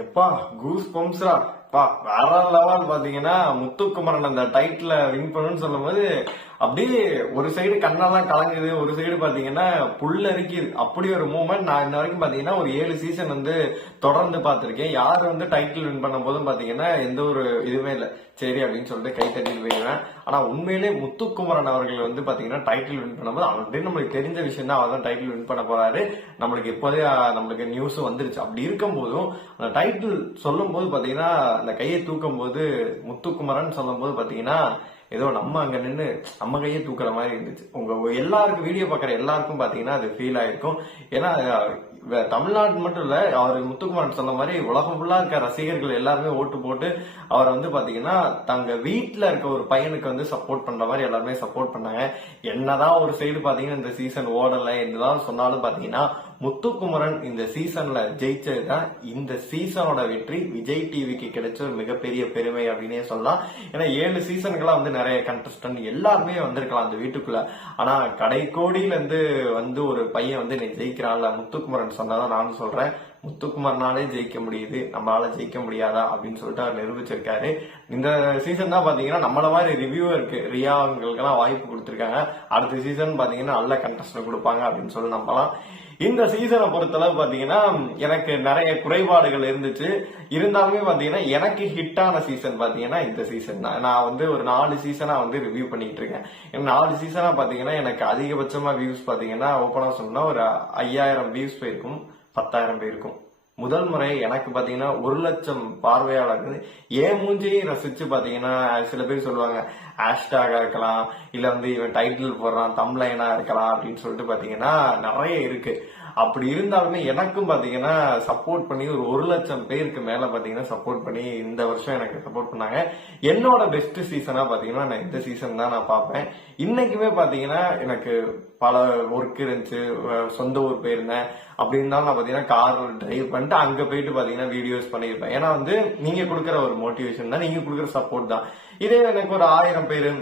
எப்பா கூஸ் பம்ப்ஸ்ரா பா வேற லெவல். பாத்தீங்கன்னா முத்துக்குமரன் அந்த டைட்டில் வின் பண்ணணும்னு சொல்லும் போது அப்படியே ஒரு சைடு கண்ணெல்லாம் கலங்குது, ஒரு சைடு பாத்தீங்கன்னா புல்லரிக்குது. அப்படி ஒரு மூமெண்ட். நான் இன்ன வரைக்கும் பாத்தீங்கன்னா ஒரு 7 சீசன் வந்து தொடர்ந்து பார்த்திருக்கேன். யார் வந்து டைட்டில் வின் பண்ணும் போதும் பாத்தீங்கன்னா எந்த ஒரு இதுவுமே இல்லை, சரி அப்படின்னு சொல்லிட்டு கை தட்டிட்டு போயிடுவேன். ஆனா உண்மையிலே முத்துக்குமரன் அவர்கள் வந்து பாத்தீங்கன்னா டைட்டில் வின் பண்ணும்போது ஆல்ரெடி நம்மளுக்கு தெரிஞ்ச விஷயம் தான், அவர் தான் டைட்டில் வின் பண்ண போறாரு. நம்மளுக்கு இப்போதே நம்மளுக்கு நியூஸும் வந்துருச்சு. அப்படி இருக்கும் போதும் அந்த டைட்டில் சொல்லும் போது பாத்தீங்கன்னா அந்த கையை தூக்கும் போது முத்துக்குமரன் சொல்லும் போது பாத்தீங்கன்னா ஏதோ நம்ம அங்க நின்று நம்ம கையை தூக்குற மாதிரி இருந்துச்சு. உங்க எல்லாருக்கும் வீடியோ பாக்குற எல்லாருக்கும் பாத்தீங்கன்னா அது ஃபீல் ஆயிருக்கும். ஏன்னா தமிழ்நாடு மட்டும் இல்ல, அவர் முத்துக்குமரன் சொன்ன மாதிரி உலகம் ஃபுல்லா இருக்க ரசிகர்கள் எல்லாருமே ஓட்டு போட்டு அவரை வந்து பாத்தீங்கன்னா தங்க வீட்டுல இருக்க ஒரு பையனுக்கு வந்து சப்போர்ட் பண்ற மாதிரி எல்லாருமே சப்போர்ட் பண்ணாங்க. என்னதான் ஒரு சைடு பாத்தீங்கன்னா இந்த சீசன் ஓடல என்னதான் சொன்னாலும் பாத்தீங்கன்னா முத்துக்குமரன் இந்த சீசன்ல ஜெயிச்சதுதான் இந்த சீசனோட வெற்றி. விஜய் டிவிக்கு கிடைச்ச ஒரு மிகப்பெரிய பெருமை அப்படின்னே சொல்லலாம். ஏன்னா 7 சீசனுக்கெல்லாம் வந்து நிறைய கண்டஸ்டன்ட் எல்லாருமே வந்திருக்கலாம் அந்த வீட்டுக்குள்ள. ஆனா கடைக்கோடியில இருந்து வந்து ஒரு பையன் வந்து இன்னைக்கு ஜெயிக்கிறான்ல, முத்துக்குமரன் சொன்னதான் நானும் சொல்றேன். முத்துக்குமரனாலே ஜெயிக்க முடியுது, நம்மளால ஜெயிக்க முடியாதா அப்படின்னு சொல்லிட்டு அவர் நிரூபிச்சிருக்காரு. இந்த சீசன் தான் பாத்தீங்கன்னா நம்மள மாதிரி ரிவ்யூவருக்கு ரியாங்களுக்கெல்லாம் வாய்ப்பு கொடுத்திருக்காங்க. அடுத்த சீசன் பாத்தீங்கன்னா நல்ல கண்டஸ்டன் கொடுப்பாங்க அப்படின்னு சொல்லி நம்பலாம். இந்த சீசனை பொறுத்தளவு பாத்தீங்கன்னா எனக்கு நிறைய குறைபாடுகள் இருந்துச்சு. இருந்தாலுமே பாத்தீங்கன்னா எனக்கு ஹிட்டான சீசன் பாத்தீங்கன்னா இந்த சீசன் தான். நான் வந்து ஒரு 4 சீசனா வந்து ரிவ்யூ பண்ணிட்டு இருக்கேன். 4 சீசனா பாத்தீங்கன்னா எனக்கு அதிகபட்சமா வியூஸ் பாத்தீங்கன்னா ஓப்பனா சொன்னா ஒரு 5000 வியூஸ் போயிருக்கும், 10,000 போயிருக்கும். முதல் முறை எனக்கு பாத்தீங்கன்னா 1,00,000 பார்வையாளர்கள் ஏன் மூஞ்சையும் ரசிச்சு பாத்தீங்கன்னா சில பேர் சொல்லுவாங்க ஹேஷ்டாகா இருக்கலாம், இல்ல வந்து இவன் டைட்டில் போடுறான் தம்ப்லைனா இருக்கலாம் அப்படின்னு சொல்லிட்டு பாத்தீங்கன்னா நிறைய இருக்கு. அப்படி இருந்தாலுமே எனக்கும் பாத்தீங்கன்னா சப்போர்ட் பண்ணி ஒரு 1,00,000 பேருக்கு மேல பாத்தீங்கன்னா சப்போர்ட் பண்ணி இந்த வருஷம் எனக்கு சப்போர்ட் பண்ணாங்க. என்னோட பெஸ்ட் சீசனா பாத்தீங்கன்னா நான் இந்த சீசன் தான் நான் பார்ப்பேன். இன்னைக்குமே பாத்தீங்கன்னா எனக்கு பல ஒர்க் இருந்துச்சு, சொந்த ஊர் போயிருந்தேன். அப்படி இருந்தாலும் நான் பாத்தீங்கன்னா கார் டிரைவ் பண்ணிட்டு அங்க போயிட்டு பாத்தீங்கன்னா வீடியோஸ் பண்ணிருப்பேன். ஏன்னா வந்து நீங்க கொடுக்குற ஒரு மோட்டிவேஷன் தான், நீங்க கொடுக்குற சப்போர்ட் தான். இதே எனக்கு ஒரு 1000 பேரு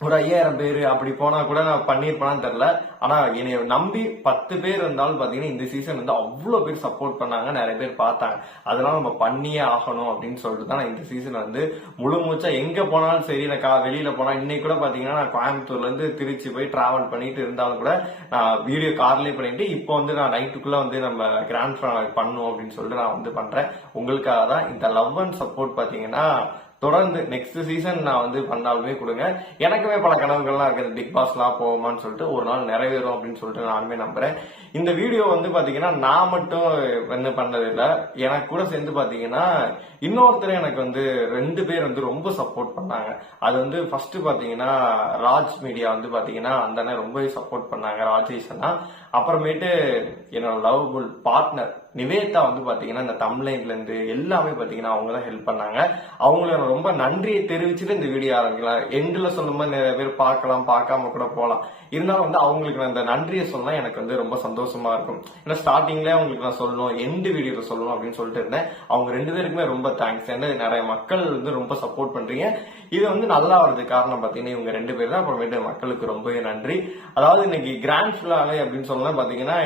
ஒரு 5000 பேரு அப்படி போனா கூட நான் பண்ணிருப்பேன்னு தெரியல. ஆனா என்னைய நம்பி 10 பேர் இருந்தாலும் பாத்தீங்கன்னா இந்த சீசன் வந்து அவ்வளவு பேர் சப்போர்ட் பண்ணாங்க, நிறைய பேர் பார்த்தாங்க. அதெல்லாம் நம்ம பண்ணியே ஆகணும் அப்படின்னு சொல்லிட்டு தான் நான் இந்த சீசன் வந்து முழு மூச்சா எங்க போனாலும் சரி, நான் வெளியில போனா இன்னைக்கு கூட பாத்தீங்கன்னா நான் கோயம்புத்தூர்ல இருந்து திருச்சி போய் டிராவல் பண்ணிட்டு இருந்தாலும் கூட நான் வீடியோ கார்லயே பண்ணிட்டு இப்போ வந்து நான் நைட்டுக்குள்ள வந்து நம்ம கிராண்ட் ஃபினாலே பண்ணும் அப்படின்னு சொல்லிட்டு நான் வந்து பண்றேன். உங்களுக்காக தான் இந்த லவ் அண்ட் சப்போர்ட் பாத்தீங்கன்னா தொடர்ந்து நெக்ஸ்ட் சீசன் நான் வந்து பண்ணாலுமே கொடுங்க. எனக்குமே பல கனவுகள்லாம் இருக்குது, பிக் பாஸ்லாம் போவோமான்னு சொல்லிட்டு ஒரு நாள் நிறைவேறும் அப்படின்னு சொல்லிட்டு நானுமே நம்புறேன். இந்த வீடியோ வந்து பாத்தீங்கன்னா நான் மட்டும் என்ன பண்ணது இல்லை, எனக்கு கூட சேர்ந்து பாத்தீங்கன்னா இன்னொருத்தர் எனக்கு வந்து 2 பேர் வந்து ரொம்ப சப்போர்ட் பண்ணாங்க. அது வந்து ஃபர்ஸ்ட் பாத்தீங்கன்னா ராஜ் மீடியா வந்து பாத்தீங்கன்னா அந்த ரொம்ப சப்போர்ட் பண்ணாங்க, ராஜேஷனா. அப்புறமேட்டு என்னோட லவ்புல் பார்ட்னர் நிவேதா வந்து பாத்தீங்கன்னா இந்த தம்ப்லைன்ல இருந்து எல்லாமே பாத்தீங்கன்னா அவங்க தான் ஹெல்ப் பண்ணாங்க. அவங்கள ரொம்ப நன்றியை தெரிவிச்சுட்டு இந்த வீடியோ ஆரம்பிக்கலாம். எண்ட்ல சொல்லும் போது நிறைய பேர் பார்க்கலாம், பார்க்காம கூட போகலாம். இருந்தாலும் வந்து அவங்களுக்கு நான் இந்த நன்றியை சொன்னா எனக்கு வந்து ரொம்ப சந்தோஷமா இருக்கும். ஏன்னா ஸ்டார்டிங்ல அவங்களுக்கு நான் சொல்லணும், எண்டு வீடியோல சொல்லணும் அப்படின்னு சொல்லிட்டு இருந்தேன். அவங்க 2 பேருக்குமே ரொம்ப தேங்க்ஸ். ஏன்னா நிறைய மக்கள் வந்து ரொம்ப சப்போர்ட் பண்றீங்க. இது வந்து நல்லா வரதுக்கு காரணம் பாத்தீங்கன்னா இவங்க 2 பேர் தான். அப்புறமேட்டு மக்களுக்கு ரொம்பவே நன்றி. அதாவது இன்னைக்கு கிராண்ட் ஃபினாலே அப்படின்னு சொன்னா பாத்தீங்கன்னா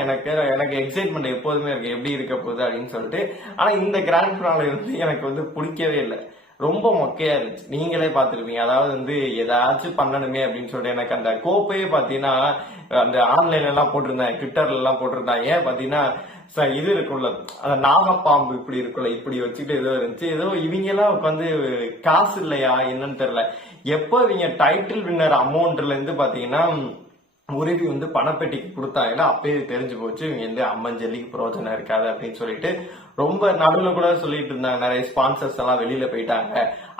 எனக்கு எக்ஸைட்மெண்ட் எப்போதுமே இருக்கு, எப்படி இருக்க போகுது அப்படின்னு சொல்லிட்டு. ஆனா இந்த கிராண்ட் ஃபினாலே வந்து எனக்கு வந்து பிடிக்கவே இல்லை, ரொம்ப மொக்கையா இருந்துச்சு. நீங்களே பாத்துருப்பீங்க. அதாவது வந்து ஏதாச்சும் பண்ணணுமே அப்படின்னு சொல்லிட்டு எனக்கு அந்த கோப்பையே பாத்தீங்கன்னா அந்த ஆன்லைன்ல எல்லாம் போட்டிருந்தேன், ட்விட்டர்ல எல்லாம் போட்டிருந்தாங்க. ஏன் பாத்தீங்கன்னா இது இருக்கும்ல அந்த நாகப்பாம்பு இப்படி இருக்குல்ல, இப்படி வச்சுட்டு ஏதோ இருந்துச்சு. ஏதோ இவங்க எல்லாம் உட்காந்து காசு இல்லையா என்னன்னு தெரியல. எப்ப இவங்க டைட்டில் வின்னர் அமௌண்ட்ல இருந்து பாத்தீங்கன்னா உருவி வந்து பணப்பெட்டிக்கு கொடுத்தாங்கன்னா அப்பயே தெரிஞ்சு போச்சு இவங்க வந்து அம்மஞ்சல்லிக்கு பிரோஜனம் இருக்காது அப்படின்னு சொல்லிட்டு ரொம்ப நடுவில் கூட சொல்லிட்டு இருந்தாங்க. நிறைய ஸ்பான்சர்ஸ் எல்லாம் வெளியில போயிட்டாங்க,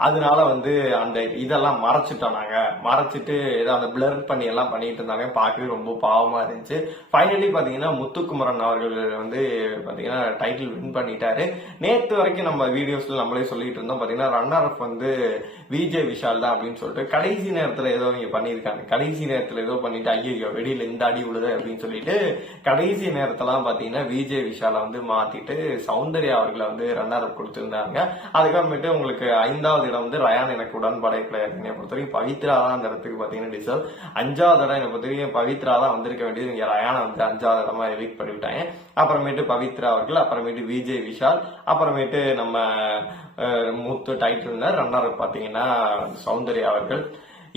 அதனால வந்து அந்த இதெல்லாம் மறைச்சிட்டோம். நாங்க மறைச்சிட்டு ஏதோ அந்த பிளர் பண்ணி எல்லாம் பண்ணிட்டு இருந்தாங்க. பார்க்கவே ரொம்ப பாவமா இருந்துச்சு. ஃபைனலி பாத்தீங்கன்னா முத்துக்குமரன் அவர்கள் வந்து பாத்தீங்கன்னா டைட்டில் வின் பண்ணிட்டாரு. நேத்து வரைக்கும் நம்ம வீடியோஸ்ல நம்மளே சொல்லிட்டு இருந்தோம் பாத்தீங்கன்னா ரன்னர் அப் வந்து விஜய் விஷால் தான் அப்படின்னு சொல்லிட்டு. கடைசி நேரத்துல ஏதோ இங்க பண்ணிருக்காங்க, கடைசி நேரத்துல ஏதோ பண்ணிட்டு ஐயோ வெளியில இந்த அடி விழுது அப்படின்னு சொல்லிட்டு கடைசி நேரத்தெல்லாம் பாத்தீங்கன்னா விஜய் விஷால வந்து மாத்திட்டு சவுண்ட் சௌந்தர்யா அவர்களை வந்து ரன்னர் அப் கொடுத்திருந்தாங்க. அதுக்கப்புறமேட்டு உங்களுக்கு 5வது இடம் வந்து ரயான் எனக்கு உடன்பாடே கிடையாது. என்னை பொறுத்த வரைக்கும் பவித்ரா தான் அந்த இடத்துக்கு பாத்தீங்கன்னா டிசர்வ். 5வது இடம் என்னை பொறுத்த வரைக்கும் பவித்ரா தான் வந்திருக்க வேண்டியது. இங்க ரயானை வந்து 5வது இடமா எவிக்ட் பண்ணிவிட்டாங்க. அப்புறமேட்டு பவித்ரா அவர்கள், அப்புறமேட்டு விஜய் விஷால், அப்புறமேட்டு நம்ம மூத்த டைட்டில் ரன்னர் அப் பாத்தீங்கன்னா சௌந்தர்யா அவர்கள்.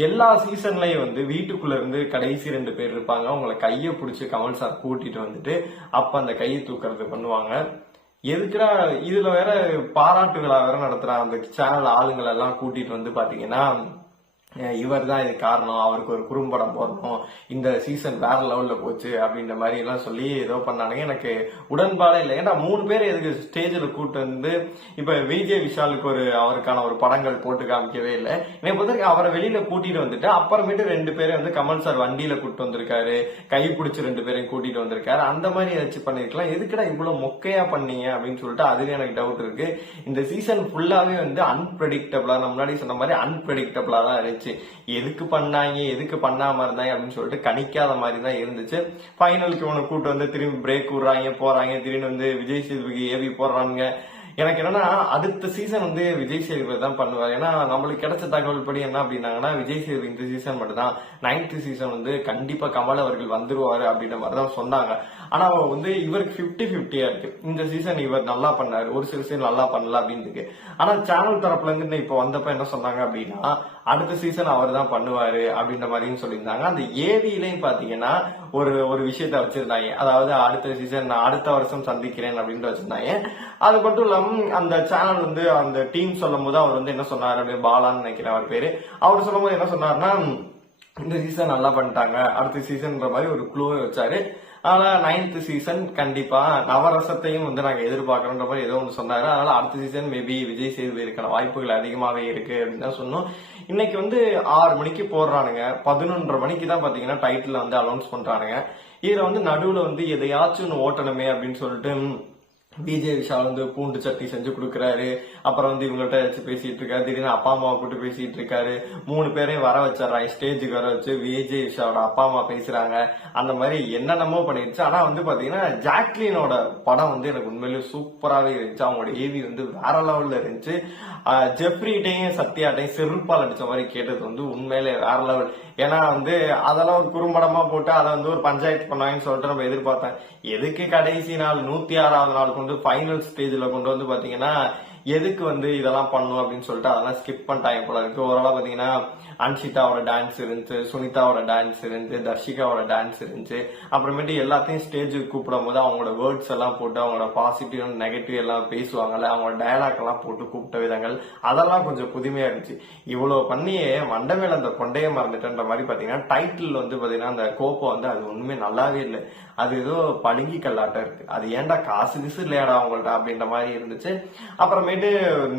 எல்லா சீசன்லயும் வந்து வீட்டுக்குள்ள இருந்து கடைசி 2 பேர் இருப்பாங்க. உங்களை கையை பிடிச்சி கமல் சார் கூட்டிட்டு வந்துட்டு அப்ப அந்த கையை தூக்குறது பண்ணுவாங்க. எதுக்குடா இதுல வேற பாராட்டு விழா வேற நடத்துறாங்க. அந்த சேனல் ஆளுங்களை எல்லாம் கூட்டிட்டு வந்து பாத்தீங்கன்னா இவர் தான் இது காரணம், அவருக்கு ஒரு குறும்படம் போடணும், இந்த சீசன் வேற லெவல்ல போச்சு அப்படின்ற மாதிரி எல்லாம் சொல்லி ஏதோ பண்ணானுங்க. எனக்கு உடன்பாடே இல்லை. ஏன்னா 3 பேர் எதுக்கு ஸ்டேஜில் கூட்டு வந்து இப்ப விஜய் விஷாலுக்கு அவருக்கான ஒரு படங்கள் போட்டு காமிக்கவே இல்லை. என்னை பொறுத்த அவரை வெளியில கூட்டிட்டு வந்துட்டு அப்புறமேட்டு 2 பேரை வந்து கமல் சார் வண்டியில கூட்டு வந்திருக்காரு, கை பிடிச்சி 2 பேரையும் கூட்டிட்டு வந்திருக்காரு. அந்த மாதிரி ஏதாச்சும் பண்ணிருக்கலாம். எதுக்குடா இவ்வளவு மொக்கையா பண்ணீங்க அப்படின்னு சொல்லிட்டு அதுவே எனக்கு டவுட் இருக்கு. இந்த சீசன் ஃபுல்லாவே வந்து அன்பிரடிக்டபிளா, நம்ம முன்னாடி சொன்ன மாதிரி அன்பிரடிக்டபிளா தான் இருந்துச்சு. எதுக்கு பண்ணாங்க, எதுக்கு பண்ணாம இருந்தாங்க அப்படின்னு சொல்லிட்டு கணிக்காத மாதிரி தான் இருந்துச்சு. ஃபைனலுக்கு இவனை கூட்டு வந்து திரும்பி பிரேக் விடுறாங்க, போறாங்க, திடீர்னு வந்து விஜய் சேதுபதி ஏவி போடுறாங்க. எனக்கு என்னன்னா அடுத்த சீசன் வந்து விஜய் சேதுபதி தான் பண்ணுவார். ஏன்னா நம்மளுக்கு கிடைச்ச தகவல் படி என்ன அப்படின்னாங்கன்னா விஜய் சேதுபதி இந்த சீசன் மட்டும் தான், 9th சீசன் வந்து கண்டிப்பா கமல் அவர்கள் வந்துருவாரு அப்படின்ற மாதிரி தான் சொன்னாங்க. ஆனா வந்து இவருக்கு 50-50 இருக்கு. இந்த சீசன் இவர் நல்லா பண்ணாரு, ஒரு சில சீசன் நல்லா பண்ணல அப்படின்னு இருக்கு. ஆனா சேனல் தரப்புல இருந்து இப்ப வந்தப்ப என்ன சொன்னாங்க அப்படின்னா அடுத்த சீசன் அவர் தான் பண்ணுவாரு அப்படின்ற மாதிரியும் சொல்லியிருந்தாங்க. அந்த ஏவிலையும் பாத்தீங்கன்னா ஒரு விஷயத்த வச்சிருந்தாங்க. அதாவது அடுத்த சீசன் நான் அடுத்த வருஷம் சந்திக்கிறேன் அப்படின்னு வச்சிருந்தாங்க. அது மட்டும் இல்லாம அந்த சேனல் வந்து அந்த டீம் சொல்லும் போது அவர் வந்து என்ன சொன்னாரு, பாலான்னு நினைக்கிறேன் அவர் பேரு, அவர் சொல்லும் போது என்ன சொன்னாருன்னா இந்த சீசன் நல்லா பண்ணிட்டாங்க, அடுத்த சீசன்ன்ற மாதிரி ஒரு க்ளூவை வச்சாரு. ஆனா 9th சீசன் கண்டிப்பா நவரசத்தையும் வந்து நாங்க எதிர்பார்க்கறோன்ற மாதிரி ஏதோ ஒன்று சொன்னாரு. அதனால அடுத்த சீசன் மேபி விஜய் சேதுபதிக்கான வாய்ப்புகள் அதிகமாவே இருக்கு அப்படின்னு தான் சொன்னோம். இன்னைக்கு வந்து 6 மணிக்கு போடுறானுங்க, 11:30 மணிக்கு தான் பாத்தீங்கன்னா டைட்டில் வந்து அனௌன்ஸ் பண்றானுங்க. இதுல வந்து நடுவுல வந்து எதையாச்சும் ஒன்று ஓட்டணுமே அப்படின்னு சொல்லிட்டு விஜய் விஷால் வந்து பூண்டு சட்னி செஞ்சு கொடுக்குறாரு. அப்புறம் வந்து இவங்கள்ட்ட வச்சு பேசிட்டு இருக்காரு. திடீர்னு அப்பா அம்மாவை கூட்டு பேசிட்டு இருக்காரு. 3 பேரையும் வர வச்சிடறாங்க, ஸ்டேஜுக்கு வர வச்சு விஜய் விஷாலோட அப்பா அம்மா பேசுறாங்க. அந்த மாதிரி என்னென்னமோ பண்ணிருச்சு. ஆனா வந்து பாத்தீங்கன்னா ஜாக்லினோட படம் வந்து எனக்கு உண்மையிலேயே சூப்பராகவே இருந்துச்சு. அவங்களோட ஏவி வந்து வேற லெவல்ல இருந்துச்சு. ஜெப்ரிட்டையும் சத்யாட்டையும் செருப்பால் அடிச்ச மாதிரி கேட்டது வந்து உண்மையிலே வேற லெவல். ஏன்னா வந்து அதெல்லாம் ஒரு குறும்படமா போட்டு அதை வந்து ஒரு பஞ்சாயத்து பண்ணாங்கன்னு சொல்லிட்டு நம்ம எதிர்பார்த்தேன். எதுக்கு கடைசி நாள் 106வது நாள் கொண்டு ஃபைனல் ஸ்டேஜ்ல கொண்டு வந்து பாத்தீங்கன்னா எதுக்கு வந்து இதெல்லாம் பண்ணும் அப்படின்னு சொல்லிட்டு அதெல்லாம் ஸ்கிப் பண்ணிட்டாங்க போல இருக்கு. ஓரளவு பாத்தீங்கன்னா அன்ஷிதாவோட டான்ஸ் இருந்துச்சு, சுனிதாவோட டான்ஸ் இருந்துச்சு, தர்ஷிகாவோட டான்ஸ் இருந்துச்சு. அப்புறமேட்டு எல்லாத்தையும் ஸ்டேஜுக்கு கூப்பிடும் போது அவங்களோட வேர்ட்ஸ் எல்லாம் போட்டு அவங்களோட பாசிட்டிவ் அண்ட் நெகட்டிவ் எல்லாம் பேசுவாங்கல்ல, அவங்களோட டயலாக் எல்லாம் போட்டு கூப்பிட்ட விதங்கள் அதெல்லாம் கொஞ்சம் புதுமையா இருந்துச்சு. இவ்வளவு பண்ணியே மண்டமேல அந்த கொண்டையை மறந்துட்டேன்ற மாதிரி பாத்தீங்கன்னா டைட்டில் வந்து பாத்தீங்கன்னா அந்த கோப்பம் வந்து அது ஒண்ணுமே நல்லாவே இல்லை. அது ஏதோ பழுங்கி கல்லாட்டம் இருக்கு. அது ஏன்டா காசு இல்லையாடா அவங்கள்ட்ட அப்படின்ற மாதிரி இருந்துச்சு. அப்புறமேட்டு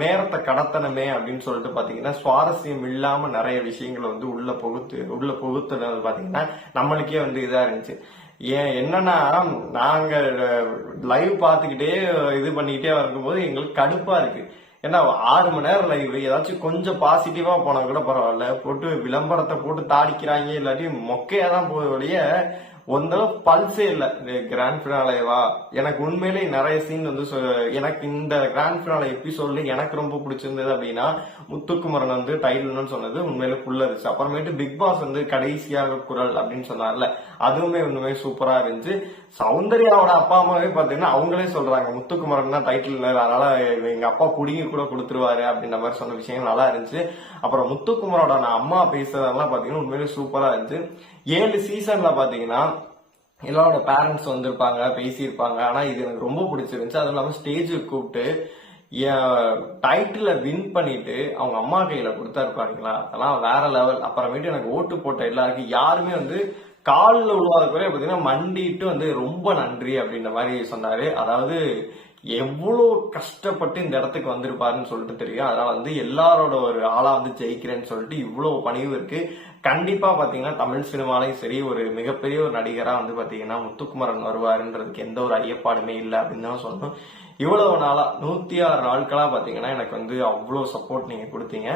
நேரத்தை கடத்தணுமே அப்படின்னு சொல்லிட்டு பாத்தீங்கன்னா சுவாரஸ்யம் இல்லாம நிறைய விஷயங்களை வந்து உள்ள புகுத்துனது பாத்தீங்கன்னா நம்மளுக்கே வந்து இதா இருந்துச்சு. என்னன்னா நாங்க லைவ் பாத்துக்கிட்டே இது பண்ணிக்கிட்டே இருக்கும்போது எங்களுக்கு கடுப்பா இருக்கு. ஏன்னா 6 மணி நேரம் லைவ், ஏதாச்சும் கொஞ்சம் பாசிட்டிவா போனா கூட பரவாயில்ல, போட்டு விளம்பரத்தை போட்டு தாடிக்கிறாங்க, இல்லாட்டி மொக்கையா தான் போகுது ஒழிய ஒன்றளவு பல்ஸே இல்ல. கிராண்ட் பினாலேவா எனக்கு உண்மையிலே நிறைய சீன் வந்து எனக்கு இந்த கிராண்ட் பினாலே எபிசோட்ல எனக்கு ரொம்ப பிடிச்சிருந்தது அப்படின்னா முத்துக்குமரன் வந்து டைட்டில்னு சொன்னது உண்மையில புள்ள இருந்துச்சு. அப்புறமேட்டு பிக் பாஸ் வந்து கடைசியாக குரல் அப்படின்னு சொன்னார்ல, அதுவுமே உண்மையே சூப்பரா இருந்துச்சு. சௌந்தர்யாவோட அப்பா அம்மாவே பாத்தீங்கன்னா அவங்களே சொல்றாங்க முத்துக்குமரன் தான் டைட்டில், அதனால எங்க அப்பா புடிங்கி கூட கொடுத்துருவாரு அப்படின்ற மாதிரி சொன்ன விஷயங்கள் நல்லா இருந்துச்சு. அப்புறம் முத்துக்குமரோட அம்மா பேசுறதெல்லாம் பாத்தீங்கன்னா உண்மையிலே சூப்பரா இருந்துச்சு. 7 சீசன்ல பாத்தீங்கன்னா எல்லாரோட பேரண்ட்ஸ் வந்திருப்பாங்க, பேசியிருப்பாங்க. ஆனா இது எனக்கு ரொம்ப பிடிச்சிருந்துச்சு. அதுவும் இல்லாம ஸ்டேஜுக்கு கூப்பிட்டு டைட்டில வின் பண்ணிட்டு அவங்க அம்மா கையில கொடுத்தா இருப்பாருங்களா, அதெல்லாம் வேற லெவல். அப்புறமேட்டு எனக்கு ஓட்டு போட்ட எல்லாருக்கும் யாருமே வந்து காலில் விழுவாத குறைய பாத்தீங்கன்னா மண்டிட்டு வந்து ரொம்ப நன்றி அப்படின்ற மாதிரி சொன்னாரு. அதாவது எவ்வளவு கஷ்டப்பட்டு இந்த இடத்துக்கு வந்திருப்பாருன்னு சொல்லிட்டு தெரியும். அதனால வந்து எல்லாரோட ஒரு ஆளா வந்து ஜெயிக்கிறேன்னு சொல்லிட்டு இவ்வளவு பணிவு இருக்கு. கண்டிப்பா பாத்தீங்கன்னா தமிழ் சினிமாலையும் சரி ஒரு மிகப்பெரிய ஒரு நடிகரா வந்து பாத்தீங்கன்னா முத்துக்குமரன் வருவாருன்றதுக்கு எந்த ஒரு ஐயப்பாடுமே இல்லை அப்படின்னு தான் சொல்லணும். இவ்வளவு நாளா 106 நாட்களா பாத்தீங்கன்னா எனக்கு வந்து அவ்வளவு சப்போர்ட் நீங்க கொடுத்தீங்க.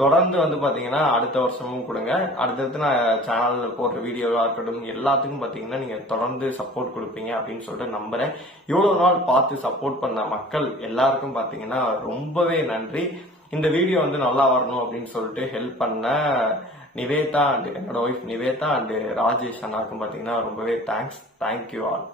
தொடர்ந்து வந்து பாத்தீங்கன்னா அடுத்த வருஷமும் கொடுங்க. அடுத்தடுத்து நான் சேனல்ல போடுற வீடியோவா இருக்கட்டும் எல்லாத்துக்கும் பாத்தீங்கன்னா நீங்க தொடர்ந்து சப்போர்ட் கொடுப்பீங்க அப்படின்னு சொல்லிட்டு நம்புறேன். இவ்வளவு நாள் பார்த்து சப்போர்ட் பண்ண மக்கள் எல்லாருக்கும் பாத்தீங்கன்னா ரொம்பவே நன்றி. இந்த வீடியோ வந்து நல்லா வரணும் அப்படின்னு சொல்லிட்டு ஹெல்ப் பண்ண நிவேதா அண்ட் என்னோட ஒய்ஃப் நிவேதா அண்ட் ராஜேஷ் அண்ணாக்கும் பாத்தீங்கன்னா ரொம்பவே தேங்க்ஸ். Thank you all.